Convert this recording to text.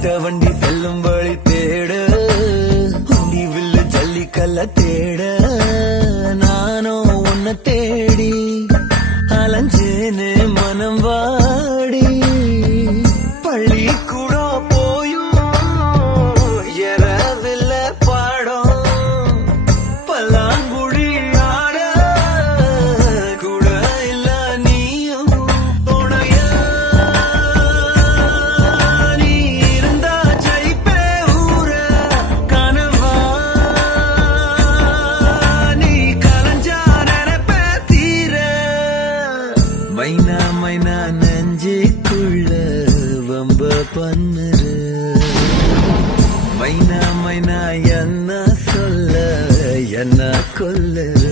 ஒத்த வண்டி செல்லும் வழி தேட உண்டி வில்லு ஜல்லிக்கல்ல தேட நானும் உன்னை தேடி அலைஞ்சேனே மனம் வாடி பள்ளி கூட போயும் எறவில்ல பாடம் பல்லாங்குழி ஆட கூட இல்ல நீயும் துணையா நீ இருந்தா ஜெயிப்பே ஊர கனவா நீ கலஞ்சா நினைப்பே தீர மைனா மைனா நெஞ்சுக்குள்ள வம்ப பண்ணுற மைனா மைனா என்ன சொல்ல என்ன கொல்லுற